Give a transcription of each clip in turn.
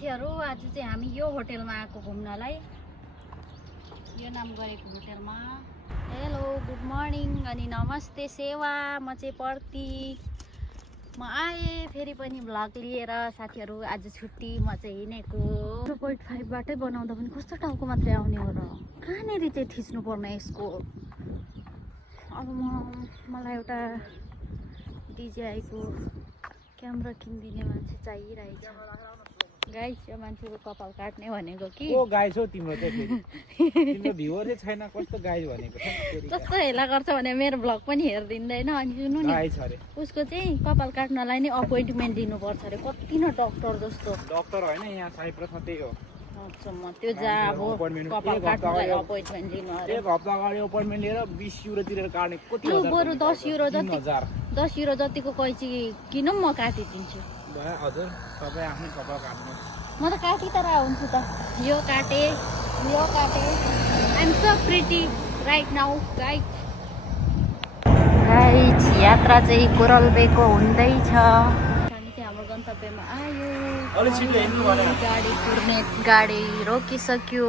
साथीहरु आज चाहिँ हामी यो होटलमा आएको घुम्नलाई यो नाम गरेको होटलमा हेलो गुड मर्निङ अनि नमस्ते सेवा म चाहिँ पर्ती म आए फेरि पनि भ्लग लिएर साथीहरु आज छुट्टी म चाहिँ हिँडेको 0.5 बाटै बनाउँदा पनि कस्तो टाउको मात्रै आउने हो र कहाँनेरि चाहिँ थिच्नु पर्ने यसको अब मलाई एउटा DJI को क्यामेरा किनिदिने मान्छे चाहिरहेछ गाइस यो मान्छेको कपाल काट्ने भनेको कि ओ गाइस हो तिम्रो चाहिँ फेरि तिम्रो भ्युअर चाहिँ छैन कस्तो गाइस भनेको छ कस्तो हेला गर्छ भने मेरो भ्लग पनि हेर्दिदैन अनि सुन्नु नि गाइस अरे उसको चाहिँ कपाल काट्नलाई नि अपॉइन्टमेन्ट दिनुपर्छ अरे कति न डाक्टर जस्तो डाक्टर हैन यहाँ साइप्रसमा त्यही हो अच्छा म त्यो जा अब कपाल काट्नलाई अपॉइन्टमेन्ट दिनु अरे एक हप्ता अगाडि अपॉइन्टमेन्ट लिएर 20 युरो तिरेर काट्ने कति लु हजार बरु 10 युरो जति 3000 10 युरो जतिको कैची किनौँ म काटिदिन्छु भयो हजुर तपाईँ आफ्नै कपाल काट्नु म त काटी तर हुन्छु त यो काटे I am so pretty right now guys यात्रा चाहिँ कोरलबेको हुँदैछ हामी चाहिँ हाम्रो गन्तव्यमा आयो अलि छिटो हिँड्नु भएन गाडी कुर्ने गाडी रोकिसक्यो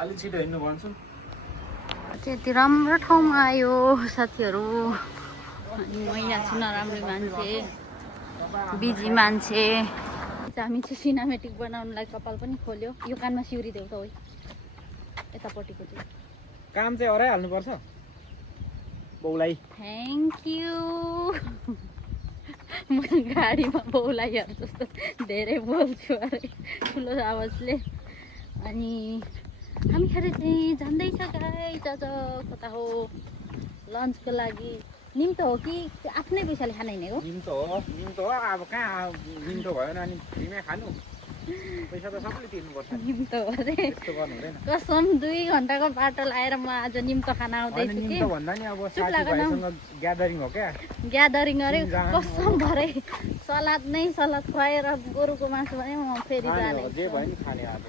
अलि छिटो हिँड्नु भन्छु यति राम्रो ठाउँमा आयो साथीहरू अनि म यहाँ छु नराम्रो मान्छे बिजी मान्छे हामी चाहिँ सिनेमेटिक बनाउनलाई कपाल पनि खोल्यो यो कानमा सिउरी देऊ त यतापट्टिको चाहिँ काम चाहिँ हराइहाल्नुपर्छ बौलाई थ्याङ्क यू म गाडीमा बौलाइहरू जस्तो धेरै बोल्छु अरे ठुलो आवाजले अनि हामीहरू चाहिँ जाँदैछ गाइस आज कता हो लन्चको लागि निम्तो हो कि आफ्नै पैसाले खाना हिँडेको निम्तो हो अब कहाँ निम्तो भएन अनि फ्रीमै खानु पैसा त सबैले तिर्नुपर्छ निम्तो अरे त्यस्तो गर्नु हुँदैन कसम 2 घन्टाको बाटो लाएर म आज निम्तो खाना आउँदैछु कि निम्तो भन्दा नि अब साथीभाइसँग ग्यादरिङ हो क्या ग्यादरिङ अरे कसम भरे सलाद खुवाएर गोरुको मासु भने म फेरि जाने जे भयो नि खाने आज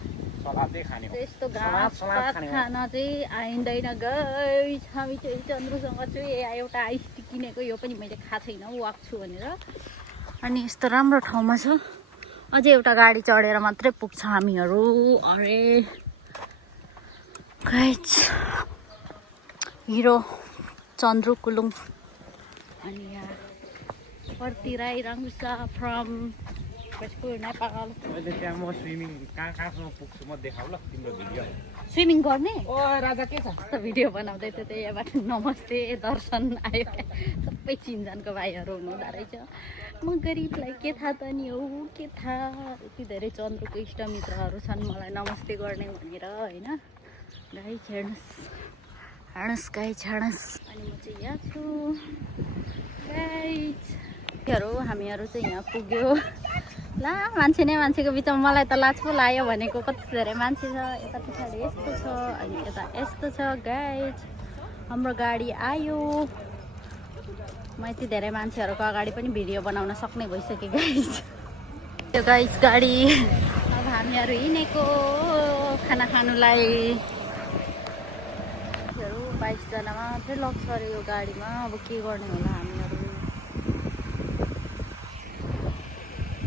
सलादै खाने हो त्यस्तो घाँस पात खान चाहिँ आइँदैन गाइस हामी चाहिँ चन्द्रुसँग चाहिँ एउटा आइस टी किनेको यो पनि मैले खाएको छैन वाक छु भनेर अनि यस्तो राम्रो ठाउँमा छ अझै एउटा गाडी चढेर मात्रै पुग्छ हामीहरू अरे गाइस हिरो चन्द्रु कुलुङ अनि यहाँ पर्ती राई रङ्गुसा फ्रम नेपाल अहिले त्यहाँ म स्विमिङ कहाँसम्म पुग्छु म देखाउ ल तिम्रो भिडियो स्विमिङ गर्ने ओ राजा के छ यस्तो भिडियो बनाउँदै थियो त्यही यहाँबाट नमस्ते दर्शन आयो सबै चिनजानको भाइहरू हुनुहुँदो रहेछ म गरिबलाई के थाहा त नि हो के थाहा यति धेरै चन्द्रको इष्टमित्रहरू छन् मलाई नमस्ते गर्ने भनेर होइन गाई हेर्नुहोस् गाई हेर्नुहोस् अनि म चाहिँ यहाँ छु गाईहरू हामीहरू चाहिँ यहाँ पुग्यो ला मान्छेको बिचमा मलाई त लाज पो लाग्यो भनेको कति धेरै मान्छे छ यता पछाडि यस्तो छ अनि यता यस्तो छ गाइस हाम्रो गाडी आयो म यति धेरै मान्छेहरूको अगाडि पनि भिडियो बनाउन सक्ने भइसक्यो गाइस यो गाइस गाडी अब हामीहरू हिँडेको खाना खानुलाई 22 जना मात्रै लग्छ अरे यो गाडीमा अब के गर्ने होला हामीहरू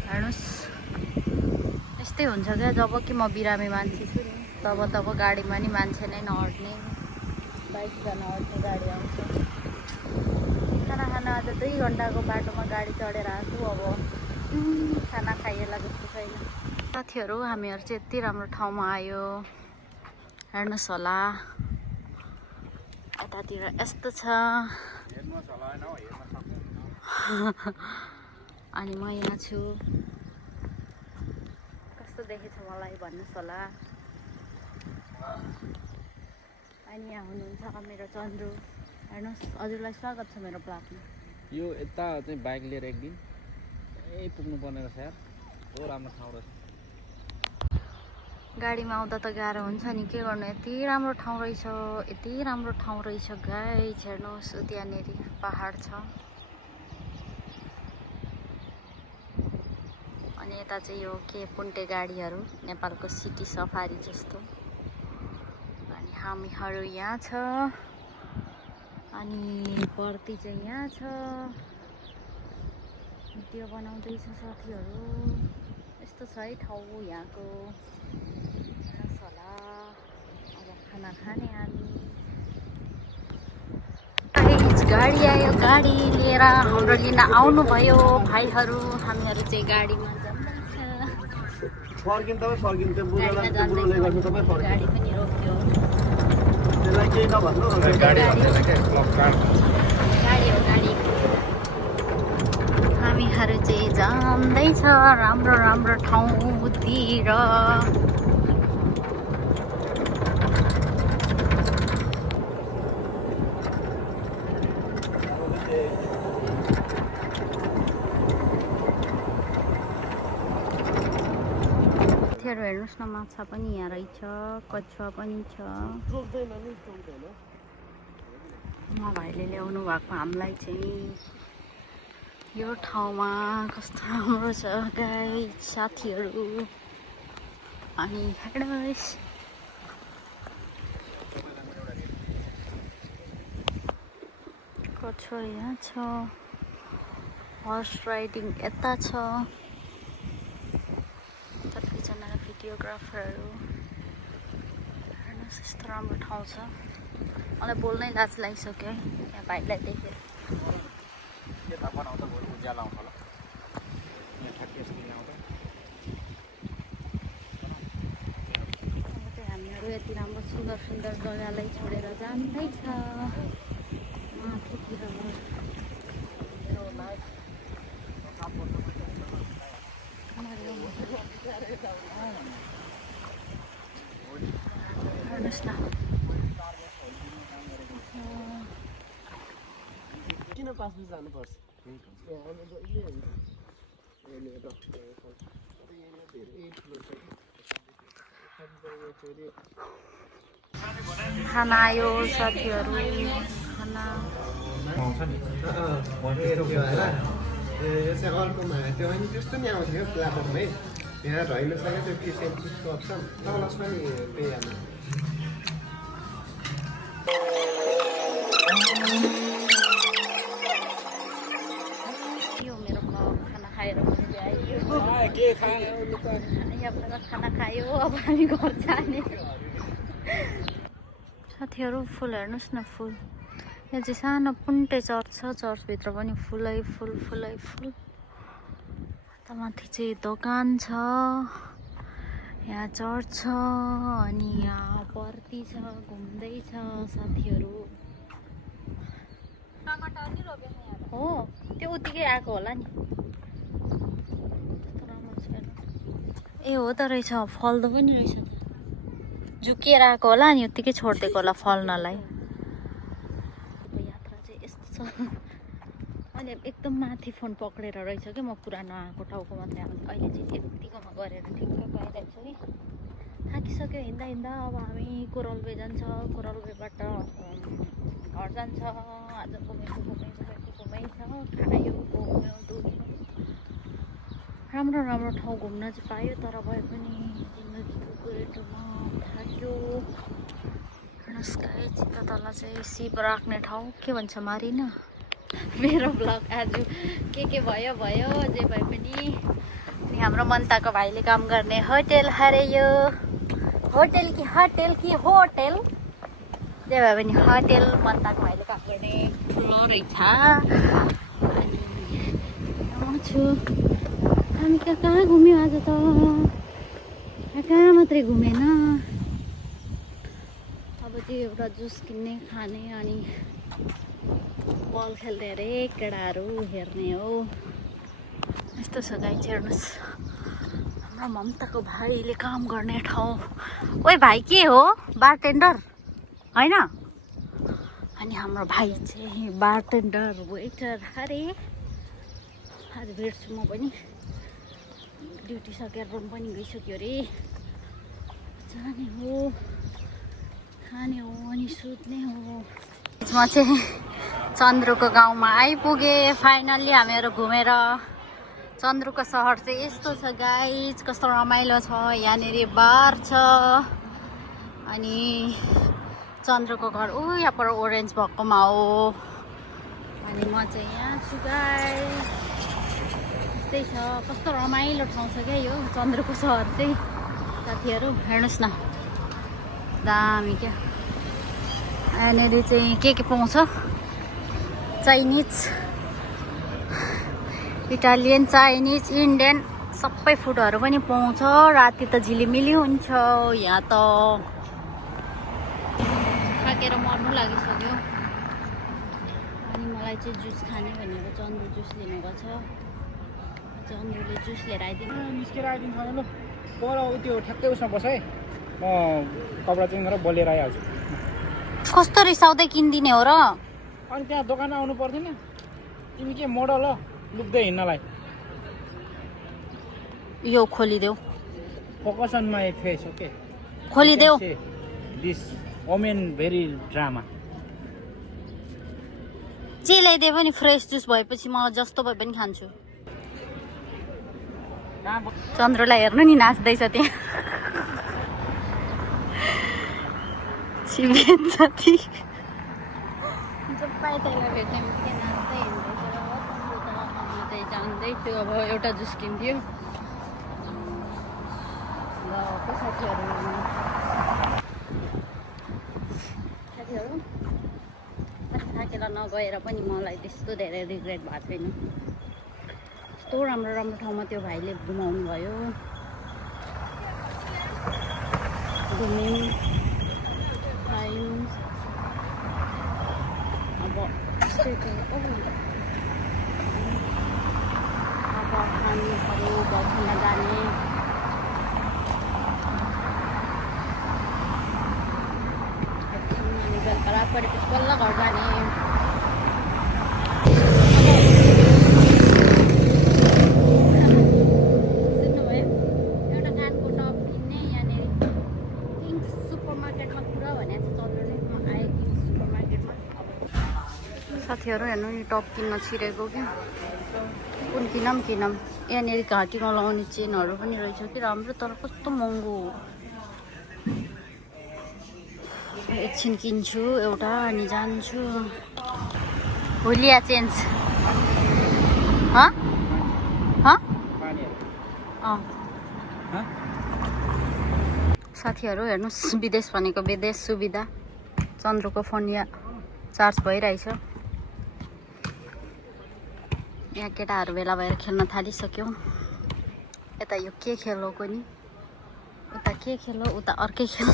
हेर्नुहोस् यस्तै हुन्छ क्या जब कि म बिरामी मान्छे छु नि तब गाडीमा नि मान्छे नै नअट्ने 22 जना अट्ने गाडी आउँछ खाना खाना आज 2 घन्टाको बाटोमा गाडी चढेर आएको अब खाना खाइएला जस्तो छैन साथीहरू हामीहरू चाहिँ यति राम्रो ठाउँमा आयो हेर्नुहोस् होला यतातिर यस्तो छ अनि म यहाँ छु कस्तो देखेछ मलाई भन्नुहोस् होला अनि यहाँ हुनुहुन्छ मेरो चन्द्रु हेर्नुहोस् हजुरलाई स्वागत छ मेरो ब्लगमा यो यता चाहिँ बाइक लिएर एक दिन पुग्नु पर्ने रहेछ यार हो राम्रो ठाउँ रहेछ गाडीमा आउँदा त गाह्रो हुन्छ नि के गर्नु यति राम्रो ठाउँ रहेछ गाइस हेर्नुहोस् त्यहाँनेरि पहाड छ अनि यता चाहिँ यो के पुन्टे गाडीहरू नेपालको सिटी सफारी जस्तो अनि हामीहरू यहाँ छ अनि पर्ती चाहिँ यहाँ छ भिडियो बनाउँदैछ साथीहरू यस्तो छ है ठाउँ यहाँको। हेर्नुहोस् होला अब खाना खाने हामी। गाडी आयो, गाडी लिएर हाम्रो लिन आउनुभयो भाइहरू। हामीहरू चाहिँ गाडीमा गाडी पनि रोक्यो। गाडी हामीहरू चाहिँ जाँदैछ राम्रो राम्रो ठाउँतिर। हेर्नुहोस् न माछा पनि यहाँ रहेछ, कछुवा पनि छ। म भाइले ल्याउनु भएको हामीलाई चाहिँ यो ठाउँमा कस्तो राम्रो छ गाइस साथीहरू। अनि हेर्नुहोस् कछुवा यहाँ छ, हर्स राइडिङ यता छ। कतिजना भिडियोग्राफरहरू। हेर्नुहोस् यस्तो राम्रो ठाउँ छ। मलाई बोल्नै लाज लागिसक्यो है यहाँ भाइलाई देखेर। हामीहरू यति राम्रो सुन्दर सुन्दर जग्गालाई छोडेर जाँदैछ माथितिर। हेर्नुहोस् न किन पासबुक जानुपर्छ? खाना आयो साथीहरू, खाना अर्कोमा त्यो अनि त्यस्तो नि आउँथ्यो प्लाटरमै। यहाँ रहेन सके त्यो फिस एन्ड चिप्सको अप्सन तलसमा नि पेयामा। यो मेरो खाना खाएर पनि आयो। यहाँबाट खाना खायो, अब हामी घर जाने। साथीहरू फुल हेर्नुहोस् न, फुल यहाँ चाहिँ सानो पुन्टे चर्च छ। चर्चभित्र पनि फुलै फुल फुलै फुल। त माथि चाहिँ दोकान छ, यहाँ चर्च छ, अनि यहाँ पर्ती छ, घुम्दैछ साथीहरू। हो त्यो उत्तिकै आएको होला नि। ए हो त रहेछ, फल्दो पनि रहेछ त। झुकिएर आएको होला नि, उत्तिकै छोडिदिएको होला फल्नलाई। यात्रा चाहिँ यस्तो छ। अहिले एकदम माथि फोन पक्रेर रहेछ क्या, म पुरानो आएको टाउको मात्रै आउँछ। अहिले चाहिँ यत्तिकोमा गरेर ठिक्क पाइरहेको छु कि। थाकिसक्यो हिँड्दा हिँड्दा। अब हामी कोरलवे जान्छ, कोरलवेबाट घर जान्छ। आज घुमेको छ, खायो घुम्यो डुल्यो। राम्रो राम्रो ठाउँ घुम्न चाहिँ पायो, तर भए पनि जिन्दगीको गोरेटोमा थाक्यो। हेर्नुहोस् गाइस यता तल चाहिँ सिप राख्ने ठाउँ के भन्छ मारिन। मेरो ब्लग आज के भयो भयो, जे भए पनि। अनि हाम्रो मन्ताको भाइले काम गर्ने होटेल हारे यो। होटेल कि होटेल जे भए पनि होटेल मन्ताको भाइले काम गर्ने ठुलो रहेछ। अनि आउँछु हामी कहाँ घुम्यो आज त, कहाँ मात्रै घुमेन। अब चाहिँ एउटा जुस किन्ने खाने अनि बल खेल्ने अरे केटाहरू हेर्ने हो। यस्तो छ गाइस हेर्नुहोस् हाम्रो ममताको भाइले काम गर्ने ठाउँ। ओइ भाइ के हो, बारटेन्डर होइन? अनि हाम्रो भाइ चाहिँ बारटेन्डर वेटर अरे। आज भेट्छु म पनि। ड्युटी सकेर रुम पनि गइसक्यो अरे। जाने हो, खाने हो अनि सुत्ने हो। म चाहिँ चन्द्रुको गाउँमा आइपुगेँ फाइनल्ली हामीहरू घुमेर। चन्द्रुको सहर चाहिँ यस्तो छ गाइस, कस्तो रमाइलो छ। यहाँनिर बार छ अनि चन्द्रुको घर यहाँ पर ओरेन्ज भएकोमा हो। अनि म चाहिँ यहाँ छु गाइस। यस्तै छ। कस्तो रमाइलो ठाउँ छ क्या यो चन्द्रको सहर चाहिँ साथीहरू। हेर्नुहोस् न दामी क्या। यहाँनिर चाहिँ के पाउँछ, चाइनिज, इटालियन, चाइनिज, इन्डियन सबै फुडहरू पनि पाउँछ। राति त झिलिमिली हुन्छ यहाँ त। थाकेर मर्नु लागिसक्यो। अनि मलाई चाहिँ जुस खाने भनेको चन्द्र जुस लिनु गएको छ। चन्द्रले जुस लिएर आइदिनु। निस्केर आइदिन्छ ल। पर त्यो ठ्याक्कै उसमा बस है, म कपडा चेन्ज गरेर बोलेर आइहाल्छु। कस्तो रिसाउँदै किनिदिने हो र? अनि त्यहाँ दोकान आउनु पर्दैन तिमी? के मोडल हो लुक्दै हिँड्नलाई? यो खोलिदेऊ, focus on my face. Okay, खोलिदेऊ। This women very drama. जे ल्याइदिए पनि फ्रेस जुस भएपछि म जस्तो भए पनि खान्छु। चन्द्रलाई हेर्नु नि नाच्दैछ त्यहाँ। शिवेन साथी जब पाए त्यसलाई भेट्ने बित्तिकै नाच्दै हिँड्दैछ। म चाहिँ जान्दैछु अब एउटा जुस किन्थ्यो। ल साथीहरू थाकेर नगएर पनि मलाई त्यस्तो धेरै रिग्रेट भएको छैन। यस्तो राम्रो राम्रो ठाउँमा त्यो भाइले घुमाउनु भयो। घुम्यौँ, खायौँ। अब यस्तै अब खानुहरू घरसम्म जाने। अनि बेलुका रात परेपछि बल्ल घर जाने। सुन्नुभयो? एउटा कानको टप किन्ने यहाँनिर किङ्स सुपर मार्केटमा कुरा भनेको छ चन्द्रले। म आएँ किङ्स सुपर मार्केटमा। साथीहरू हेर्नु नि टप किन्न छिरेको क्या। कुन किनौँ। यहाँनिर घाँटीमा लगाउने चेनहरू पनि रहेछ कि राम्रो, तर कस्तो महँगो हो। एकछिन किन्छु एउटा अनि जान्छु। भुलिया चेन्ज साथीहरू हेर्नुहोस्, विदेश भनेको विदेश सुविधा। चन्द्रको फोन यहाँ चार्ज भइरहेछ। यहाँ केटाहरू भेला भएर खेल्न थालिसक्यो। यता यो के खेल हो नि, उता के खेल हो, उता अर्कै खेल।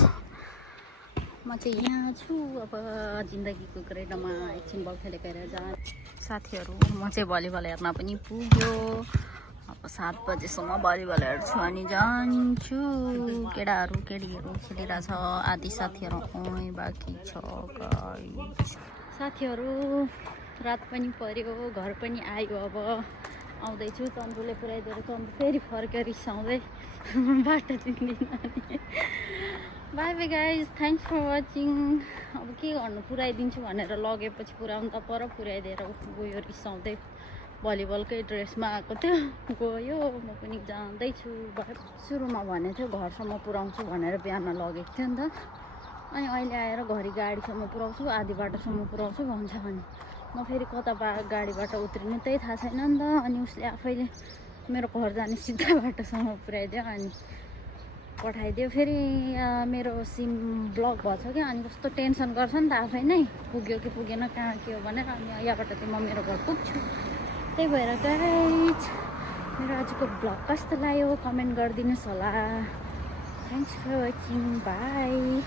म चाहिँ यहाँ छु अब जिन्दगीको ग्रेडमा। एकछिन बल खेलेको हेरेर साथीहरू म चाहिँ भलिबल हेर्न पनि पुग्यो। अब 7 बजेसम्म भलिबल हेर्छु अनि जान्छु। केटाहरू केटीहरू खेलिरहेछ। आदि साथीहरू आउने बाँकी छ। साथीहरू रात पनि पर्यो, घर पनि आयो। अब आउँदैछु। चन्द्रले पुऱ्याइदिएर चन्द्र फेरि फर्केर रिसाउँदै बाटो चिन्दिनँ। Bye bye guys, thanks for watching. अब के गर्नु, पुऱ्याइदिन्छु भनेर लगेपछि पुऱ्याउनु त पर। पुऱ्याइदिएर गयो रिसाउँदै। भलिबलकै ड्रेसमा आएको थियो, गयो। म पनि जाँदैछु। सुरुमा भनेको थियो घरसम्म पुऱ्याउँछु भनेर, बिहान लगेको थियो नि त। अनि अहिले आएर घरि गाडीसम्म पुऱ्याउँछु, आधी बाटोसम्म पुऱ्याउँछु भन्छ। अनि म फेरि कता गाडीबाट उत्रिनु त्यही थाहा छैन नि त। अनि उसले आफैले मेरो घर जाने सिधा बाटोसम्म पुऱ्याइदियो अनि पठाइदियो। फेरि मेरो सिम ब्लक भएछ क्या। अनि कस्तो टेन्सन गर्छ नि त आफै नै, पुग्यो कि पुगेन, कहाँ के हो भनेर। अनि यहाँबाट चाहिँ म मेरो घर पुग्छु। त्यही भएर गाइज मेरो आजको ब्लग कस्तो लाग्यो कमेन्ट गरिदिनुहोस् होला। Thanks for watching. बाई।